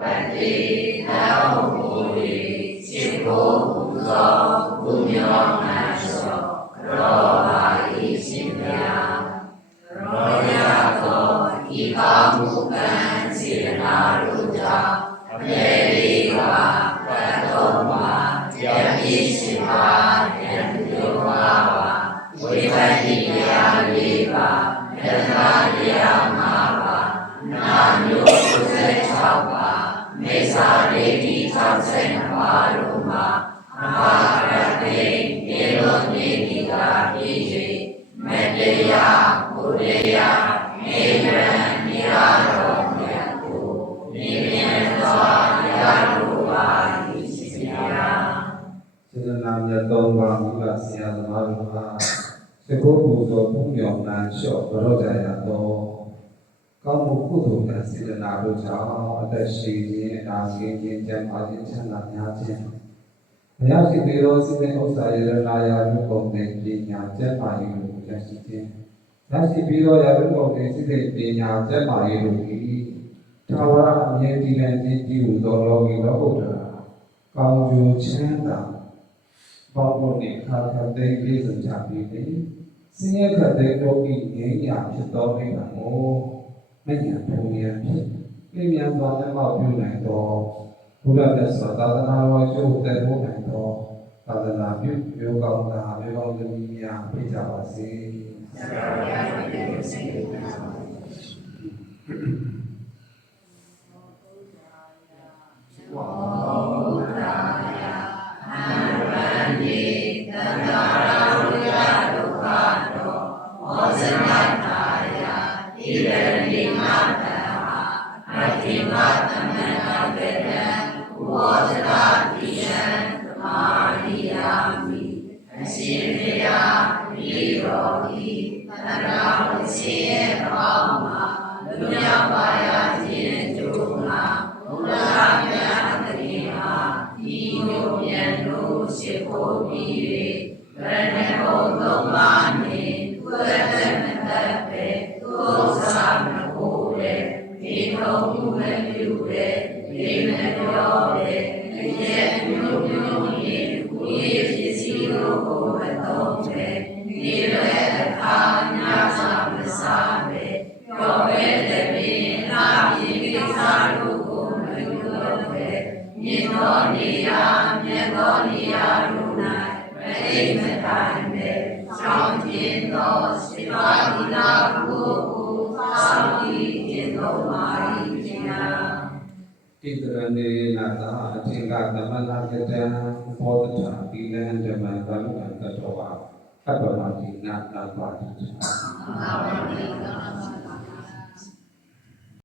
ပတိသောဘုရေရှိခိုးပူဇော်ဘုမြောငါလျှောရောပါဤရှင်မြာရောရသောဤကောင်းမှုကံစေတနာတို့ကြောင့်အမြဲလေးပါပတ်တော်မှာယံဤရှိပါယံပြုပါပါဝိပဿနာလေးပါ တိ62ပါတို့မှာမဟာရတေေလောနေတိကာပြည့်၍မေတ္တရာဘုရားမေရန်နိရာတော်မြတ်ကိုနိဗ္ဗာန်သောရတော်ပါ၏ရှင်ဗျာစေတနာမြတ်သုံးပါးမိဘဆရာသမားတို့ဟာသကုပူဇော်ပုံမြောင်နာလျှော့ဘရောကြရတော့ ကောင်းမှုကုသိုလ်ကံစေတနာတို့ကြောင့်အသက်ရှိခြင်းအနာဂတ်ခြင်းကျမ်းမာခြင်းချမ်းသာများခြင်းဘုရားရှိခိုးသောစိတ္တဥစ္စာရတနာယာရုကုန်တဲ့ပညာကျမ်းမာရေးတို့ရရှိခြင်းရရှိပြီးသောယာရုကုန်တဲ့စိတ္တပညာကျမ်းမာရေးတို့သည်သာဝရအမြဲတည်လည်ခြင်းတည်ဟူသောလောကီလောကုတ္တရာကောင်းကျိုးချမ်းသာပေါင်းဖို့နဲ့ခါခါသိပြည့်စုံကြပြီလေစင်းရဲခတ်တဲ့တော့ဤငြိမ်းရာဖြစ်တော်မိတာမို့ မဉ္ဇဉ်ဘုံရဖြစ်ပြင်းမြန်စွာလက်မောက်ပြုနိုင်တော်ဘုရားမြတ်စွာသာသနာတော်ကျိုးတဲ့ဖို့နိုင်တော်သာသနာပြုမျိုးကောင်းတာမျိုးကောင်းသမီးများဖြစ်ကြပါစေတိ တရဏေနာသာ တိတရဏေနာသာအထင်္ဂသမဏကတံဘောဓတာတိလံဓမ္မသမ္မတတောဝသဗ္ဗမတိနာသဗ္ဗတိသာသာဝေနသာသာ